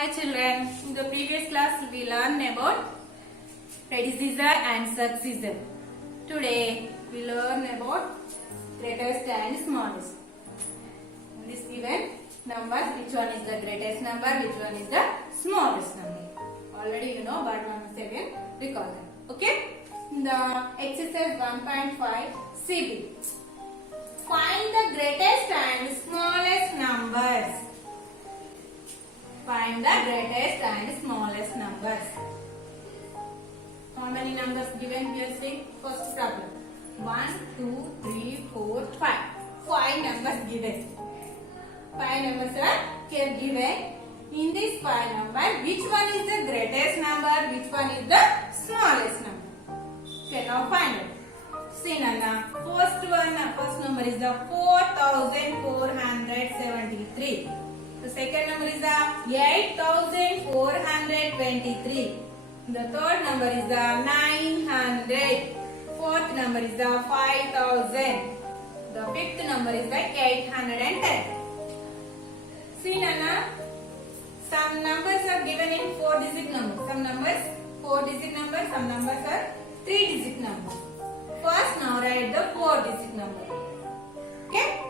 Hi children, in the previous class we learned about predecessor and successor. Today we learn about greatest and smallest. In this given numbers, which one is the greatest number, which one is the smallest number. Already you know, but once again recall them. Okay? In the exercise 1.5 CB. Find the greatest and smallest numbers. Find the greatest and smallest numbers. How many numbers given here? See, first problem. 1, 2, 3, 4, 5. 5 numbers given. 5 numbers are here given. In this 5 number, which one is the greatest number? Which one is the smallest number? Okay, now find it. See, Nana. First number is the 4,473. The second number is the 8,423. The third number is the 900. Fourth number is the 5,000. The fifth number is the 810. See, Nana, some numbers are given in 4-digit numbers. Some numbers 4-digit numbers. Some numbers are 3-digit numbers. First, now write the 4-digit number. Okay?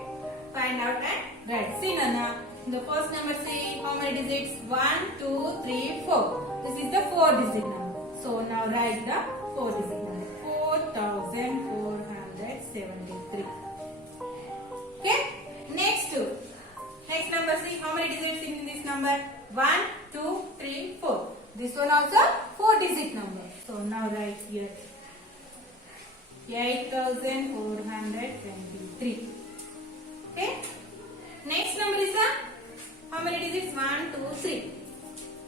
Find out and write. See, Nana. The first number, see how many digits? 1, 2, 3, 4. This is the 4-digit number. So now write the 4-digit number. 4,473. Okay? Next number, see how many digits in this number? 1, 2, 3, 4. This one also 4-digit number. So now write here 8,423. Okay? Next number is the how many digits? 1, 2, 3.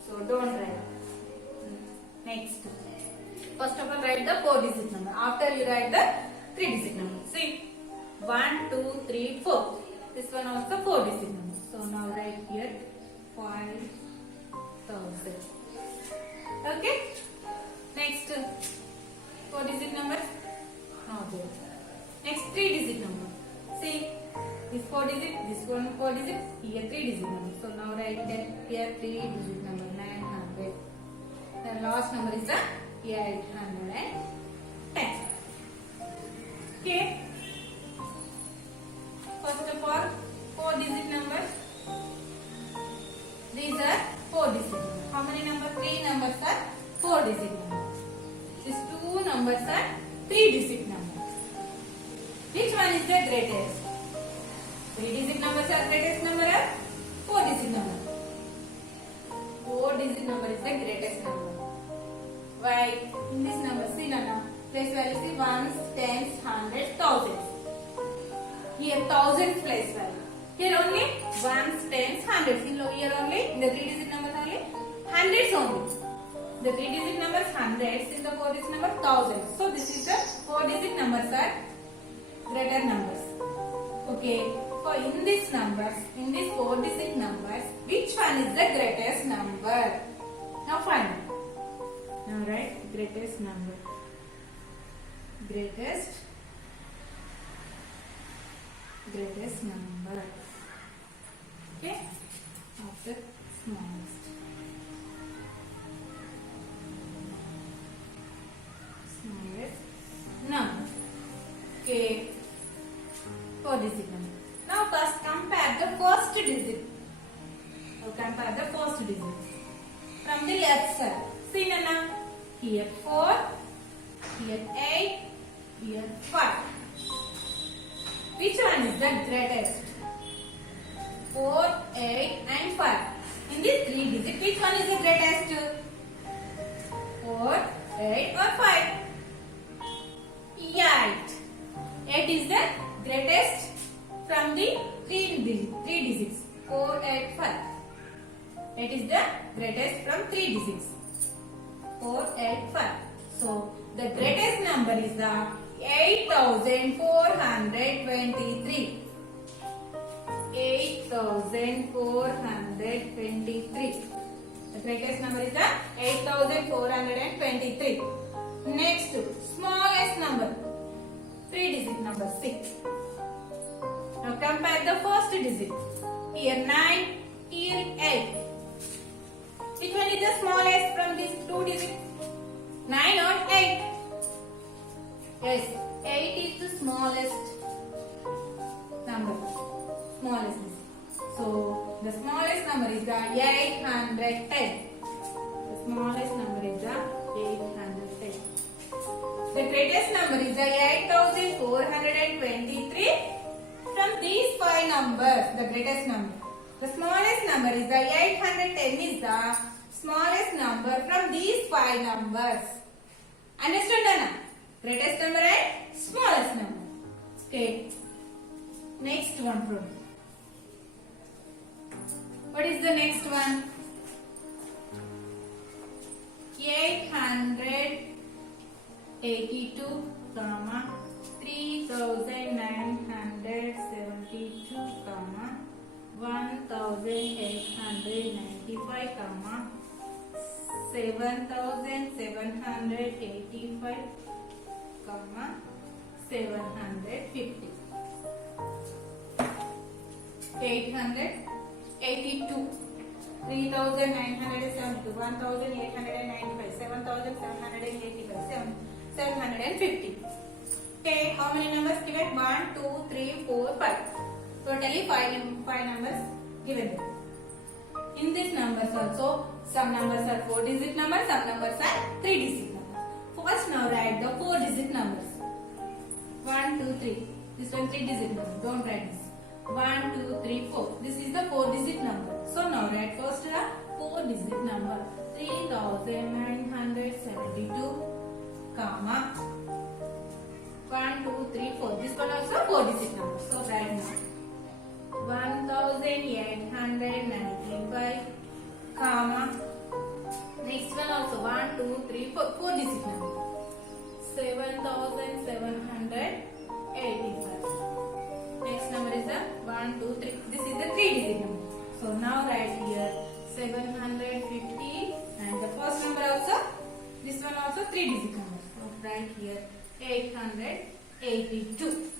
So don't write. Next. First of all, write the 4-digit number. After you write the 3-digit number. See, 1, 2, 3, 4. This one also 4-digit number. So now write here 5,000. Okay. Next 4-digit number. Now go. Next 3-digit number. See. This 4-digit, this one 4-digit, here 3-digit number. So now write here 3-digit number 900. The last number is the 810. Okay. First of all, 4-digit numbers. These are 4-digit numbers. How many numbers? 3 numbers are 4-digit numbers. These 2 numbers are 3-digit numbers. Which one is the greatest? 3-digit numbers are greatest number or 4-digit number? 4-digit number is the greatest number. Why? In this number, see Nana, place value is ones, tens, hundreds, thousands. Here thousands place value. Here only ones, tens, hundreds. Here only, in the 3-digit numbers only, hundreds only. The 3-digit numbers hundreds, in the 4-digit number thousands. So this is the 4-digit numbers are greater numbers. Okay. So in these numbers, in these 4-digit numbers, which one is the greatest number? Now find it. Now write greatest number. Greatest number. Okay. After smallest. Smallest number. Okay. 4-digit number. Now first compare the first digit. Compare the first digit. From the left side. See Nana. Here 4. Here 8. Here 5. Which one is the greatest? 4, 8 and 5. In this 3 digit, which one is the greatest? 4, 8 or 5? 8. 8 is the greatest from the 3 digits. 4, 8, 5. 8 is the greatest from 3 digits. 4, 8, 5. So the greatest number is the 8,423. 8,423. The greatest number is the 8,423. Next, smallest number. 3-digit number 6. Now compare the first digit. Here 9, here 8. Which one is the smallest from these two digits? 9 or 8? Yes, 8 is the smallest number. Smallest. So the smallest number is the 810. The smallest number is the 810. The greatest number is the 8423. From these 5 numbers, the greatest number. The smallest number is the 810 is the smallest number from these 5 numbers. Understood, Nana? Greatest number and smallest number. Okay. Next one, problem. What is the next one? 882, 3972, 1895, 7785, 750. 882, 3972, 1895, 7785, 750. Okay, how many numbers given? 1, 2, 3, 4, 5. Totally 5 numbers given. In these numbers also, some numbers are 4-digit numbers, some numbers are 3-digit numbers. First, now write the 4-digit numbers. 1, 2, 3. This one 3-digit number. Don't write this. 1, 2, 3, 4. This is the 4-digit number. So now write first the 4-digit number. 3972, comma 1, 2, 3, 4. This one also 4-digit number. So write now 1895, comma next one also 1, 2, 3, 4. 4-digit number. 7785. Next number is the 1, 2, 3. This is the 3-digit number. So now write here 750 and the first number also, this one also 3-digit number. So write here 882.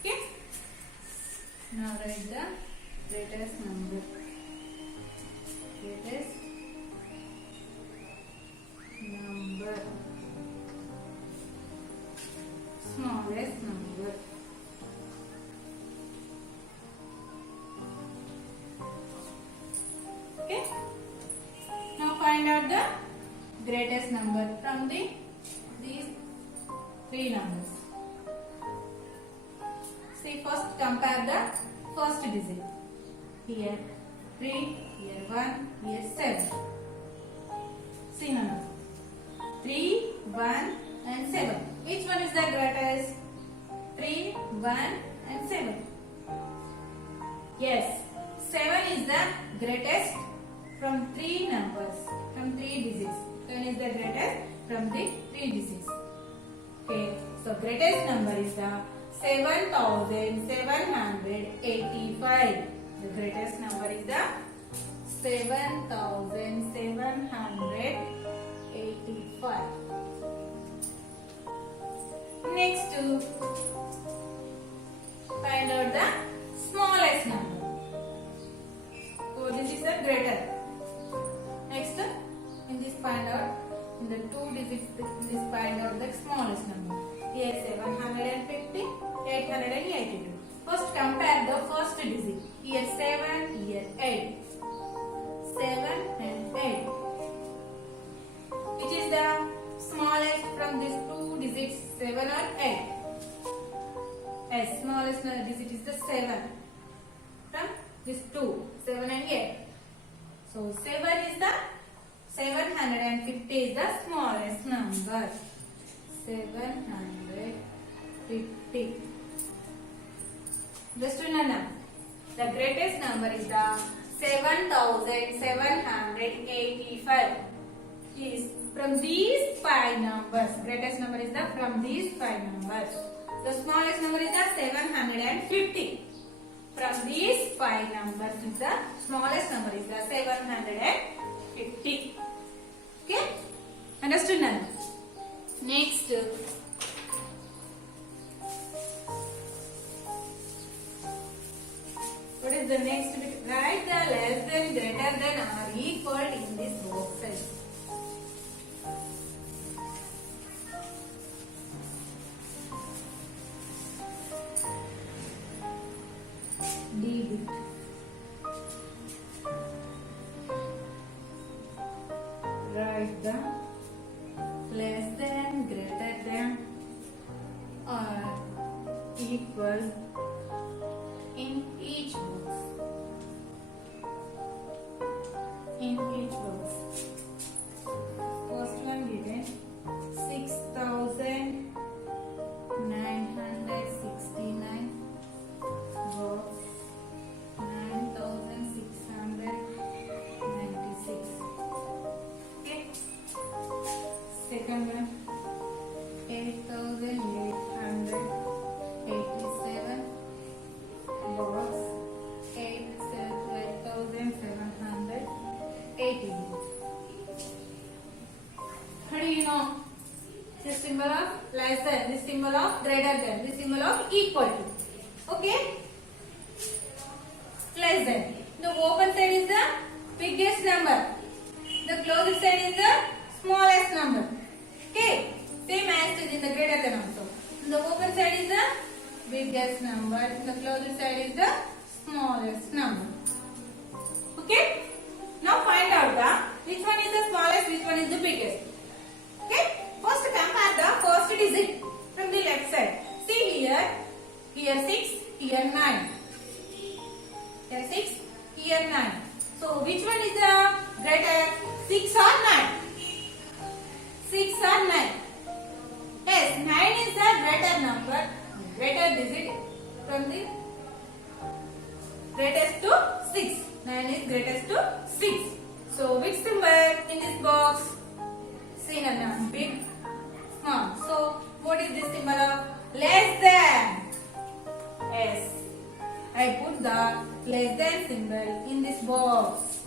Okay. Now write the greatest number. Greatest number. Smallest number. Okay. Now find out the greatest number from these 3 numbers. See, first compare the first digit. Here 3, here 1, here 7. See now. 3, 1 and 7. Which one is the greatest? 3, 1 and 7. Yes, 7 is the greatest from 3 numbers, from 3 digits. 7 is the greatest from the 3 digits. Okay, so greatest number is the 7785. The greatest number is the 7785. Next, to find out the smallest number. So this is the greater. Next, in this find out, in the 2 digits, in this find out the smallest number. Here 750, 882. First compare the first digit. Here 7, here 8. 7 and 8. Which is the smallest from these 2 digits, 7 or 8? Yes, smallest digit is the 7. From these 2, 7 and 8. So 7 is the 750 is the smallest number. 750. Just remember, the greatest number is the 7785. Is from these 5 numbers. Greatest number is the from these 5 numbers. The smallest number is the 750. From these 5 numbers is the smallest number is the 750. Okay? Understood now? Next. What is is the next bit? Write the less than, greater than or equal in this box. D bit. Write the less than, greater than or equal in each box. In each box. First one given 6,969 box 9,696. Okay. Second one 8,887 box 8,780. How do you know? This symbol of less than, this symbol of greater than, this symbol of equal to. Okay? Less than. The open side is the biggest number. The closed side is the smallest number. Okay? Same as in the greater than also. The open side is the biggest number. The closed side is the smallest number. Okay? Now find out which one is the smallest, which one is the biggest. Okay? First compare the first digit from the left side. See here 6, here 9. Here 6, here 9. So which one is the greater? 6 or 9? 6 or 9? Yes, 9 is the greater number, greater digit from the greatest to 6. 9 is greatest to 6. So which symbol in this box? See now, big, small. So what is this symbol of? Less than. Yes, I put the less than symbol in this box.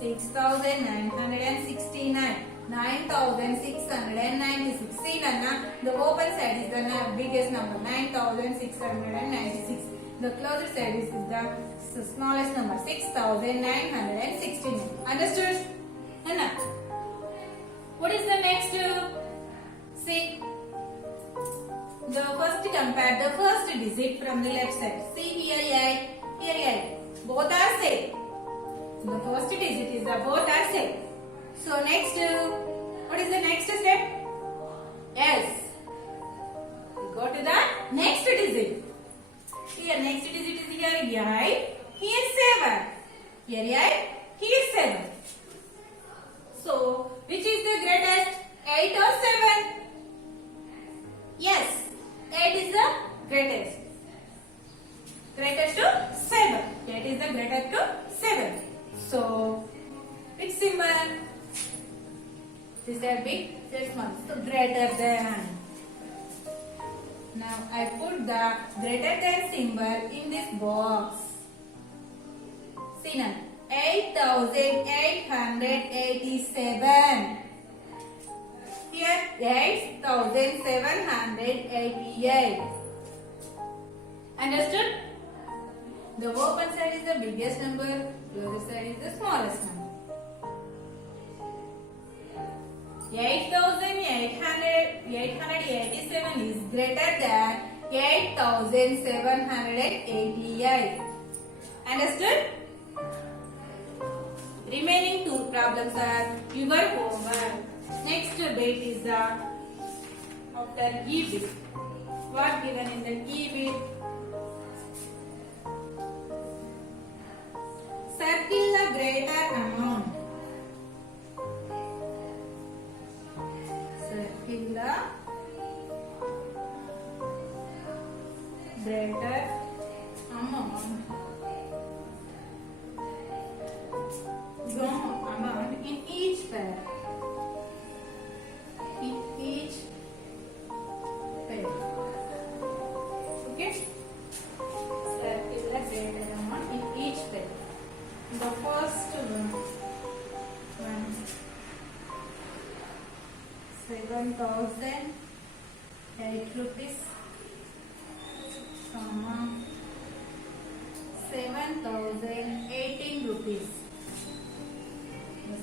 6,969. 9,696. See Nana, the open side is the biggest number, 9,696. The closed side is the smallest number, 6,969. Understood? Nana, what is the next? See, the first compare the first digit from the left side. See here 8, here 8. Both are same. The first digit is the both are same. So next, what is the next step? Yes. We go to the next digit. Here next digit is here 8, here 7. Here 8, here 7. So which is the greatest? 8 or 7? Yes, 8 is the greatest. Greatest to 7. 8 is the greatest to 7. So which symbol? This is big, this is small. So greater than. Now I put the greater than symbol in this box. See now, 8,887. Here 8,788. Understood? The open side is the biggest number, closed side is the smallest number. 8,887 is greater than 8,788. Understood? Remaining two problems are your homework. Next bit is the after E bit. What given in the E bit? Circle the greater amount. Circle the greater amount. Amount in each pair. In each pair. Okay? Circle the greater amount in each pair. The first one 7,008 rupees,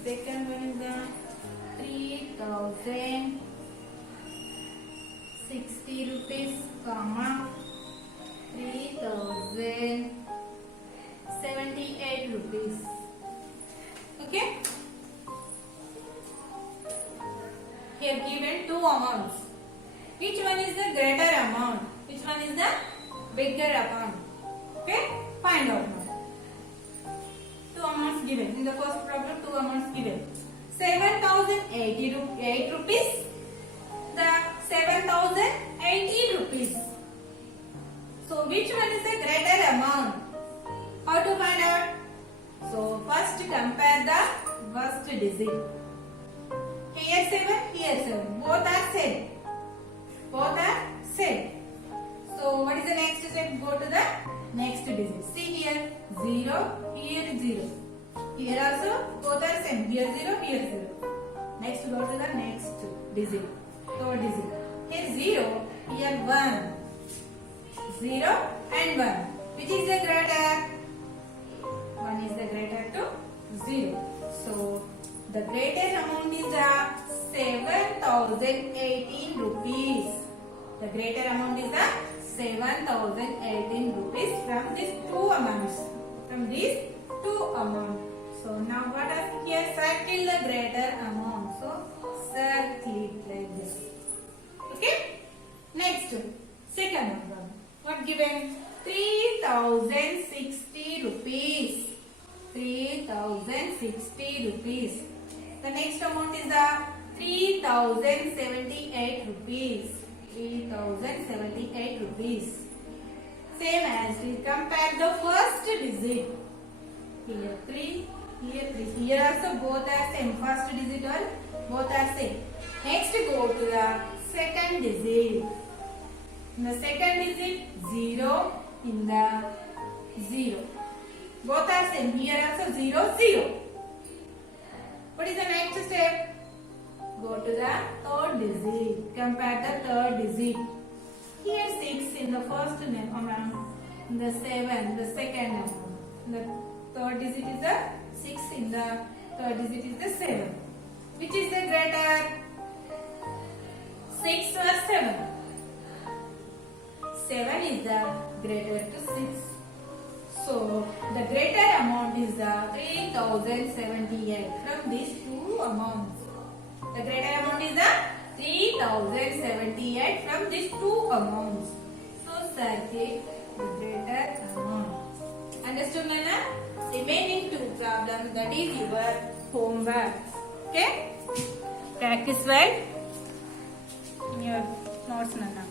second one is the 3060 rupees, comma 3078 rupees. Okay. Here given two amounts. Which one is the greater amount? Which one is the bigger amount? Okay. Find out now. Two amounts given. In the first problem, two amounts given. 7088 rupees. The 7018 rupees. So which one is the greater amount? How to find out? So first compare the first digit. Here 7, here 7. Both are same. Both are same. So what is the next step? Go to the next digit. See here 0, here 0. Here also both are same. Here 0, here 0. Next go to the next digit. Third digit. Here 0, here 1. 0 and 1. Which is the greater? 1 is the greater to 0. So the greater amount is the 7018 rupees. The greater amount is the 7018 rupees from these two amounts. From these two amounts. So now what are here? Circle the greater amount. So circle it like this. Okay. Next, second one. What given? 3060 rupees. 3060 rupees. The next amount is the 3078 rupees. 3078 rupees. Same as we compare the first digit. Here 3, here 3. Here also both are same. First digit or both are same. Next go to the second digit. In the second digit 0 in the 0. Both are same. Here also 0, 0. What is the next step? Go to the third digit. Compare the third digit. Here 6 in the first amount. In the 7, the second amount. The third digit is the 6. In the third digit is the 7. Which is the greater? 6 or 7? 7 is the greater to 6. So the greater amount is the 3078 from these two amounts. The greater amount is the 3078 from these two amounts. So circle the greater amount. Understood, Nana? Remaining two problems, that is your homework. Okay? Practice well in your notes, Nana.